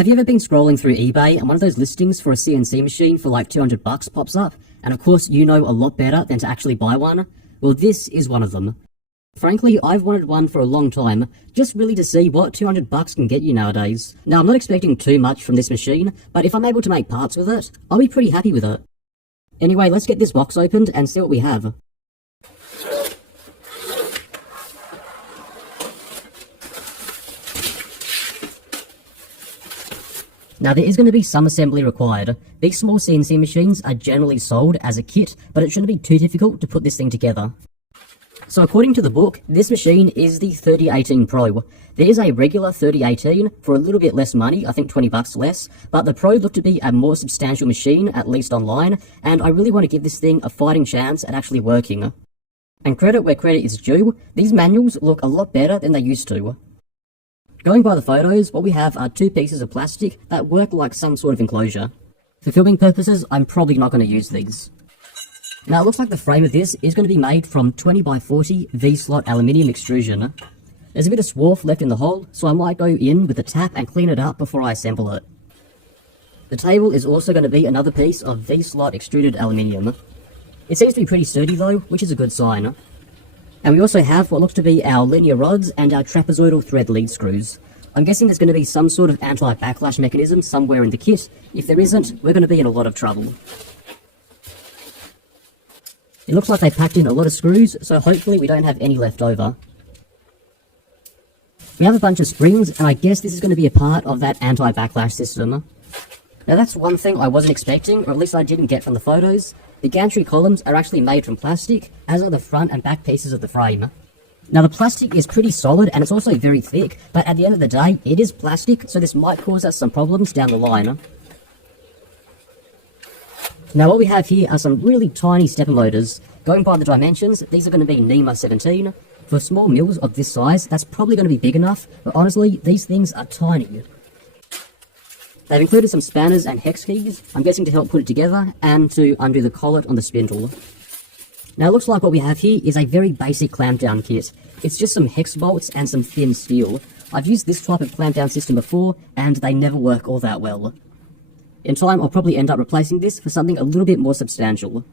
Have you ever been scrolling through eBay and one of those listings for a CNC machine for like $200 pops up? And of course you know a lot better than to actually buy one? Well, this is one of them. Frankly, I've wanted one for a long time, just really to see what $200 can get you nowadays. Now, I'm not expecting too much from this machine, but if I'm able to make parts with it, I'll be pretty happy with it. Anyway, let's get this box opened and see what we have. Now, there is going to be some assembly required. These small CNC machines are generally sold as a kit, but it shouldn't be too difficult to put this thing together. So according to the book, this machine is the 3018 Pro. There is a regular 3018 for a little bit less money, I think $20 less, but the Pro looked to be a more substantial machine, at least online, and I really want to give this thing a fighting chance at actually working. And credit where credit is due, these manuals look a lot better than they used to. Going by the photos, what we have are two pieces of plastic that work like some sort of enclosure. For filming purposes, I'm probably not going to use these. Now, it looks like the frame of this is going to be made from 20x40 V-slot aluminium extrusion. There's a bit of swarf left in the hole, so I might go in with a tap and clean it up before I assemble it. The table is also going to be another piece of V-slot extruded aluminium. It seems to be pretty sturdy though, which is a good sign. And we also have what looks to be our linear rods and our trapezoidal thread lead screws. I'm guessing there's going to be some sort of anti-backlash mechanism somewhere in the kit. If there isn't, we're going to be in a lot of trouble. It looks like they packed in a lot of screws, so hopefully we don't have any left over. We have a bunch of springs, and I guess this is going to be a part of that anti-backlash system. Now that's one thing I wasn't expecting, or at least I didn't get from the photos. The gantry columns are actually made from plastic, as are the front and back pieces of the frame. Now the plastic is pretty solid, and it's also very thick, but at the end of the day, it is plastic, so this might cause us some problems down the line. Now what we have here are some really tiny stepper motors. Going by the dimensions, these are going to be NEMA 17. For small mills of this size, that's probably going to be big enough, but honestly, these things are tiny. They've included some spanners and hex keys, I'm guessing to help put it together, and to undo the collet on the spindle. Now it looks like what we have here is a very basic clamp down kit. It's just some hex bolts and some thin steel. I've used this type of clamp down system before, and they never work all that well. In time, I'll probably end up replacing this for something a little bit more substantial.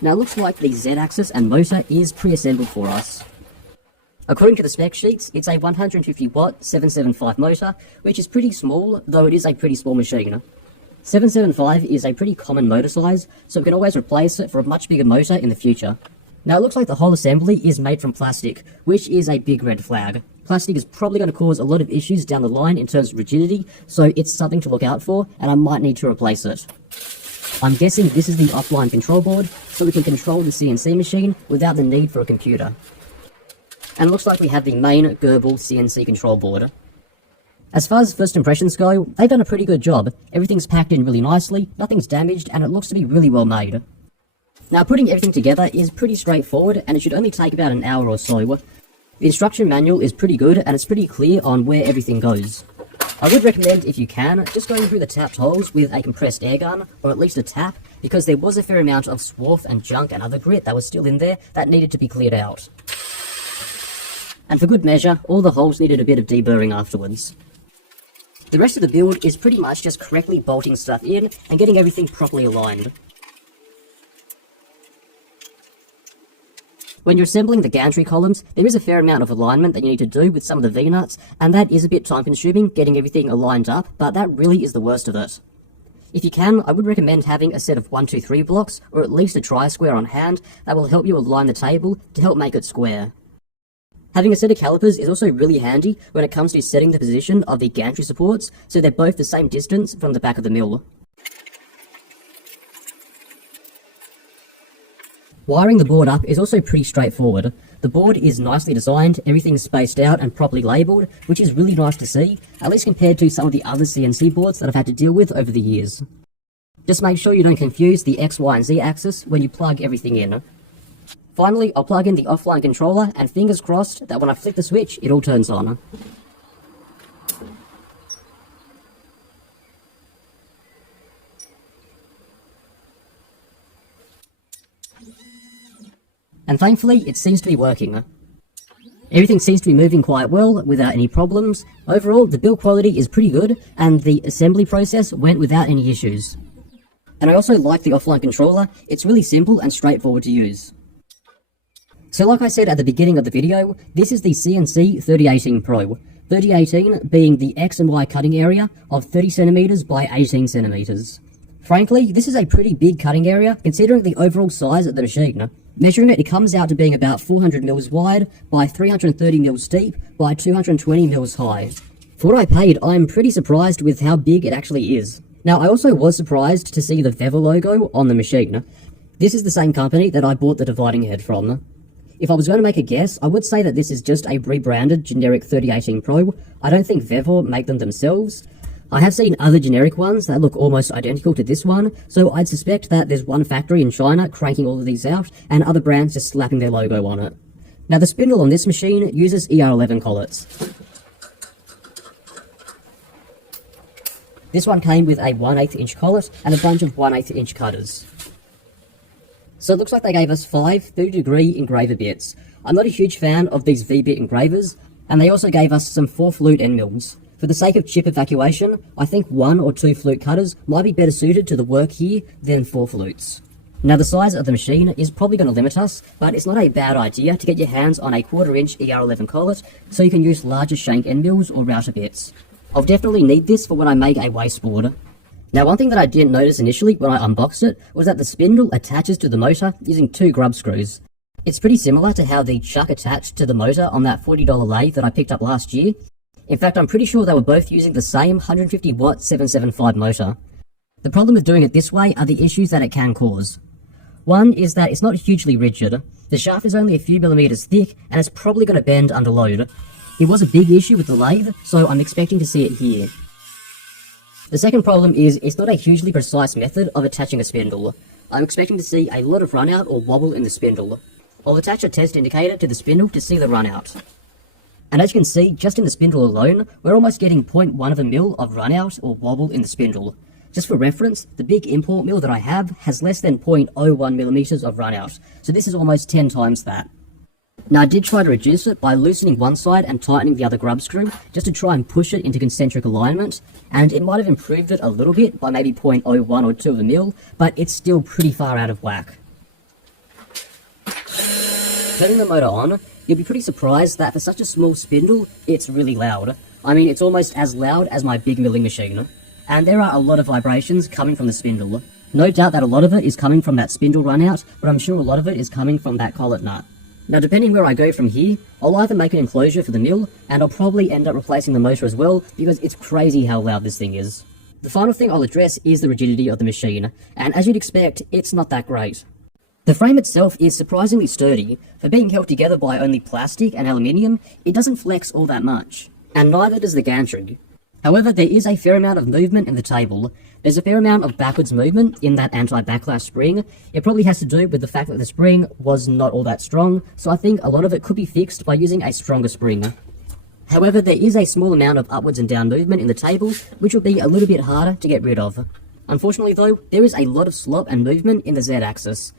Now it looks like the Z-axis and motor is pre-assembled for us. According to the spec sheets, it's a 150 watt 775 motor, which is pretty small, though it is a pretty small machine. 775 is a pretty common motor size, so we can always replace it for a much bigger motor in the future. Now it looks like the whole assembly is made from plastic, which is a big red flag. Plastic is probably going to cause a lot of issues down the line in terms of rigidity, so it's something to look out for, and I might need to replace it. I'm guessing this is the offline control board, so we can control the CNC machine without the need for a computer. And it looks like we have the main Gerbil CNC control board. As far as first impressions go, they've done a pretty good job. Everything's packed in really nicely, nothing's damaged, and it looks to be really well made. Now putting everything together is pretty straightforward, and it should only take about an hour or so. The instruction manual is pretty good, and it's pretty clear on where everything goes. I would recommend, if you can, just going through the tapped holes with a compressed air gun, or at least a tap, because there was a fair amount of swarf and junk and other grit that was still in there that needed to be cleared out. And for good measure, all the holes needed a bit of deburring afterwards. The rest of the build is pretty much just correctly bolting stuff in and getting everything properly aligned. When you're assembling the gantry columns, there is a fair amount of alignment that you need to do with some of the V-nuts, and that is a bit time consuming getting everything aligned up, but that really is the worst of it. If you can, I would recommend having a set of 1, 2, 3 blocks, or at least a tri-square on hand, that will help you align the table to help make it square. Having a set of calipers is also really handy when it comes to setting the position of the gantry supports, so they're both the same distance from the back of the mill. Wiring the board up is also pretty straightforward. The board is nicely designed, everything's spaced out and properly labelled, which is really nice to see, at least compared to some of the other CNC boards that I've had to deal with over the years. Just make sure you don't confuse the X, Y and Z axis when you plug everything in. Finally, I'll plug in the offline controller, and fingers crossed that when I flick the switch, it all turns on. And thankfully, it seems to be working. Everything seems to be moving quite well without any problems. Overall, the build quality is pretty good, and the assembly process went without any issues. And I also like the offline controller. It's really simple and straightforward to use. So like I said at the beginning of the video, this is the CNC 3018 Pro. 3018 being the X and Y cutting area of 30cm by 18cm. Frankly, this is a pretty big cutting area considering the overall size of the machine. Measuring it, it comes out to being about 400mm wide by 330mm steep by 220mm high. For what I paid, I'm pretty surprised with how big it actually is. Now, I also was surprised to see the Vever logo on the machine. This is the same company that I bought the dividing head from. If I was going to make a guess, I would say that this is just a rebranded generic 3018 Pro. I don't think Vever make them themselves. I have seen other generic ones that look almost identical to this one, so I'd suspect that there's one factory in China cranking all of these out, and other brands just slapping their logo on it. Now the spindle on this machine uses ER11 collets. This one came with a 1/8 inch collet and a bunch of 1/8 inch cutters. So it looks like they gave us 5 30-degree engraver bits. I'm not a huge fan of these V-bit engravers, and they also gave us some 4 flute end mills. For the sake of chip evacuation, I think 1 or 2 flute cutters might be better suited to the work here than 4 flutes. Now the size of the machine is probably going to limit us, but it's not a bad idea to get your hands on a 1/4 inch ER11 collet so you can use larger shank end mills or router bits. I'll definitely need this for when I make a wasteboard. Now one thing that I didn't notice initially when I unboxed it was that the spindle attaches to the motor using 2 grub screws. It's pretty similar to how the chuck attached to the motor on that $40 lathe that I picked up last year. In fact, I'm pretty sure they were both using the same 150 watt 775 motor. The problem with doing it this way are the issues that it can cause. One is that it's not hugely rigid. The shaft is only a few millimeters thick and it's probably going to bend under load. It was a big issue with the lathe, so I'm expecting to see it here. The second problem is it's not a hugely precise method of attaching a spindle. I'm expecting to see a lot of runout or wobble in the spindle. I'll attach a test indicator to the spindle to see the runout. And as you can see, just in the spindle alone, we're almost getting 0.1 of a mil of runout or wobble in the spindle. Just for reference, the big import mill that I have has less than 0.01 millimeters of runout, so this is almost 10 times that. Now I did try to reduce it by loosening one side and tightening the other grub screw, just to try and push it into concentric alignment, and it might have improved it a little bit by maybe 0.01 or 2 of a mil, but it's still pretty far out of whack. Turning the motor on, you'll be pretty surprised that for such a small spindle, it's really loud. I mean, it's almost as loud as my big milling machine. And there are a lot of vibrations coming from the spindle. No doubt that a lot of it is coming from that spindle runout, but I'm sure a lot of it is coming from that collet nut. Now depending where I go from here, I'll either make an enclosure for the mill, and I'll probably end up replacing the motor as well, because it's crazy how loud this thing is. The final thing I'll address is the rigidity of the machine, and as you'd expect, it's not that great. The frame itself is surprisingly sturdy. For being held together by only plastic and aluminium, it doesn't flex all that much, and neither does the gantry. However, there is a fair amount of movement in the table. There's a fair amount of backwards movement in that anti-backlash spring. It probably has to do with the fact that the spring was not all that strong, so I think a lot of it could be fixed by using a stronger spring. However, there is a small amount of upwards and down movement in the table, which will be a little bit harder to get rid of. Unfortunately though, there is a lot of slop and movement in the Z-axis,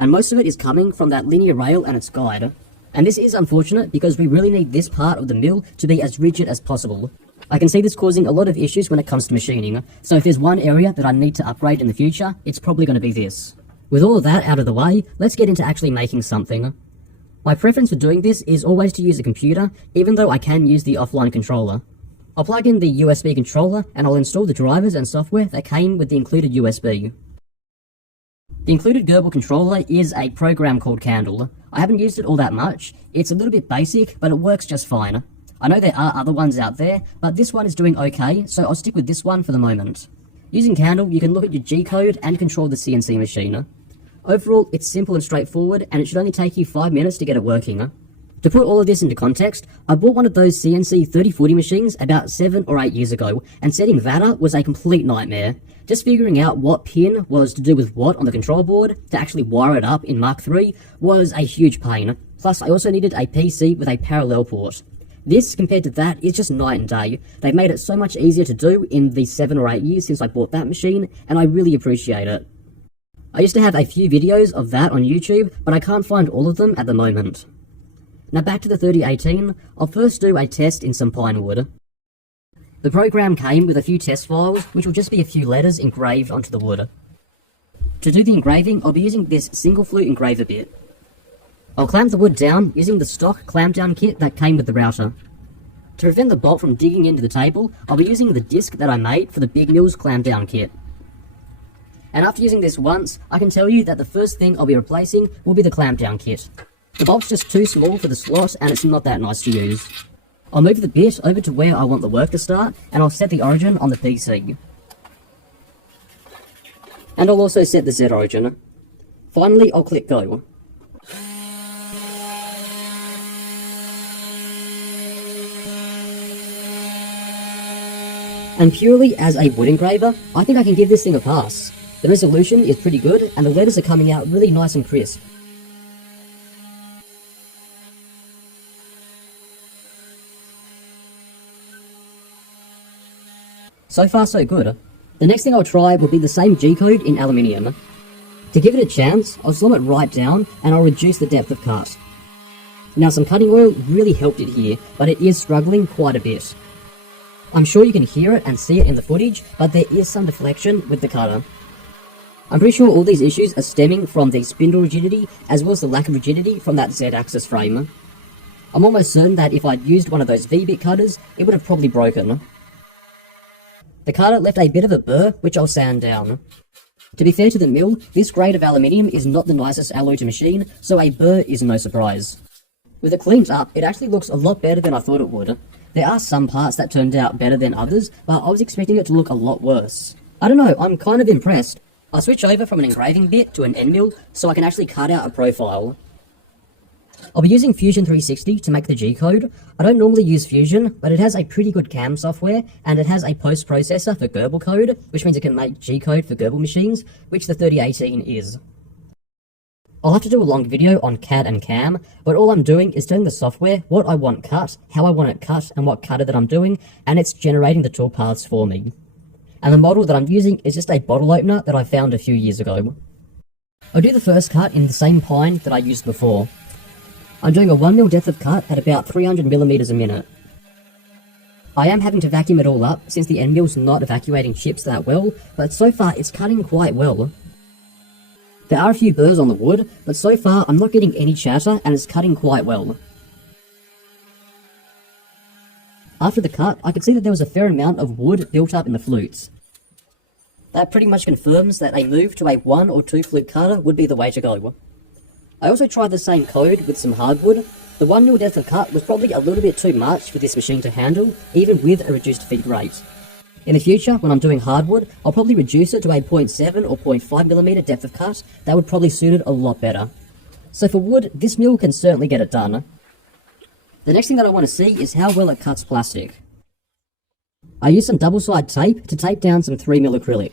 and most of it is coming from that linear rail and its guide. And this is unfortunate because we really need this part of the mill to be as rigid as possible. I can see this causing a lot of issues when it comes to machining, so if there's one area that I need to upgrade in the future, it's probably going to be this. With all of that out of the way, let's get into actually making something. My preference for doing this is always to use a computer, even though I can use the offline controller. I'll plug in the USB controller and I'll install the drivers and software that came with the included USB. The included Gerbil controller is a program called Candle. I haven't used it all that much. It's a little bit basic, but it works just fine. I know there are other ones out there, but this one is doing okay, so I'll stick with this one for the moment. Using Candle, you can look at your G-code and control the CNC machine. Overall, it's simple and straightforward, and it should only take you 5 minutes to get it working. To put all of this into context, I bought one of those CNC 3040 machines about 7 or 8 years ago, and setting that up was a complete nightmare. Just figuring out what pin was to do with what on the control board to actually wire it up in Mark III was a huge pain. Plus, I also needed a PC with a parallel port. This, compared to that, is just night and day. They've made it so much easier to do in the 7 or 8 years since I bought that machine, and I really appreciate it. I used to have a few videos of that on YouTube, but I can't find all of them at the moment. Now back to the 3018, I'll first do a test in some pine wood. The program came with a few test files, which will just be a few letters engraved onto the wood. To do the engraving, I'll be using this single flute engraver bit. I'll clamp the wood down using the stock clamp down kit that came with the router. To prevent the bolt from digging into the table, I'll be using the disc that I made for the Big Mills clamp down kit. And after using this once, I can tell you that the first thing I'll be replacing will be the clamp down kit. The bolt's just too small for the slot and it's not that nice to use. I'll move the bit over to where I want the work to start and I'll set the origin on the PC. And I'll also set the Z origin. Finally, I'll click go. And purely as a wood engraver, I think I can give this thing a pass. The resolution is pretty good and the letters are coming out really nice and crisp. So far so good. The next thing I'll try will be the same G-code in aluminium. To give it a chance, I'll slow it right down and I'll reduce the depth of cut. Now some cutting oil really helped it here, but it is struggling quite a bit. I'm sure you can hear it and see it in the footage, but there is some deflection with the cutter. I'm pretty sure all these issues are stemming from the spindle rigidity as well as the lack of rigidity from that Z-axis frame. I'm almost certain that if I'd used one of those V-bit cutters, it would have probably broken. The cutter left a bit of a burr, which I'll sand down. To be fair to the mill, this grade of aluminium is not the nicest alloy to machine, so a burr is no surprise. With it cleaned up, it actually looks a lot better than I thought it would. There are some parts that turned out better than others, but I was expecting it to look a lot worse. I don't know, I'm kind of impressed. I'll switch over from an engraving bit to an end mill so I can actually cut out a profile. I'll be using Fusion 360 to make the G-code. I don't normally use Fusion, but it has a pretty good CAM software, and it has a post-processor for Gerbil code, which means it can make G-code for Gerbil machines, which the 3018 is. I'll have to do a long video on CAD and CAM, but all I'm doing is telling the software what I want cut, how I want it cut, and what cutter that I'm doing, and it's generating the toolpaths for me. And the model that I'm using is just a bottle opener that I found a few years ago. I'll do the first cut in the same pine that I used before. I'm doing a 1mm depth of cut at about 300mm a minute. I am having to vacuum it all up since the end mill's not evacuating chips that well, but so far it's cutting quite well. There are a few burrs on the wood, but so far I'm not getting any chatter and it's cutting quite well. After the cut, I could see that there was a fair amount of wood built up in the flutes. That pretty much confirms that a move to a 1 or 2 flute cutter would be the way to go. I also tried the same code with some hardwood. The 1mm depth of cut was probably a little bit too much for this machine to handle, even with a reduced feed rate. In the future, when I'm doing hardwood, I'll probably reduce it to a 0.7 or 0.5mm depth of cut. That would probably suit it a lot better. So for wood, this mill can certainly get it done. The next thing that I want to see is how well it cuts plastic. I used some double-sided tape to tape down some 3mm acrylic.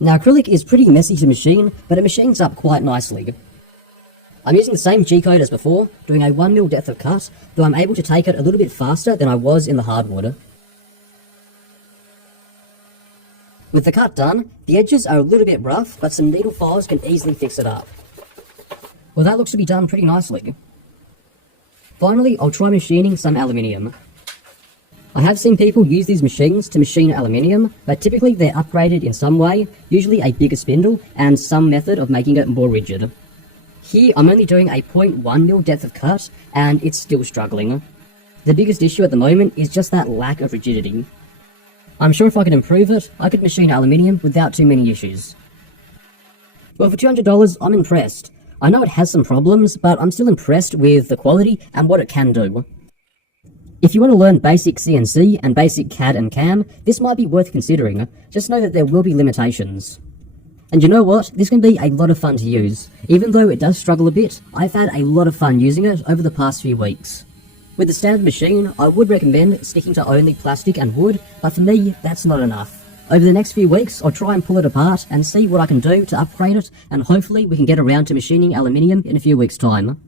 Now acrylic is pretty messy to machine, but it machines up quite nicely. I'm using the same G-code as before, doing a 1mm depth of cut, though I'm able to take it a little bit faster than I was in the hardwood. With the cut done, the edges are a little bit rough, but some needle files can easily fix it up. Well, that looks to be done pretty nicely. Finally, I'll try machining some aluminium. I have seen people use these machines to machine aluminium, but typically they're upgraded in some way, usually a bigger spindle and some method of making it more rigid. Here, I'm only doing a 0.1mm depth of cut, and it's still struggling. The biggest issue at the moment is just that lack of rigidity. I'm sure if I could improve it, I could machine aluminium without too many issues. Well, for $200, I'm impressed. I know it has some problems, but I'm still impressed with the quality and what it can do. If you want to learn basic CNC and basic CAD and CAM, this might be worth considering. Just know that there will be limitations. And you know what? This can be a lot of fun to use. Even though it does struggle a bit, I've had a lot of fun using it over the past few weeks. With the standard machine, I would recommend sticking to only plastic and wood, but for me, that's not enough. Over the next few weeks, I'll try and pull it apart and see what I can do to upgrade it, and hopefully we can get around to machining aluminium in a few weeks' time.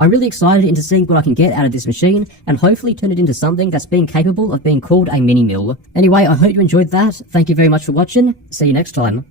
I'm really excited into seeing what I can get out of this machine, and hopefully turn it into something that's being capable of being called a mini mill. Anyway, I hope you enjoyed that. Thank you very much for watching. See you next time.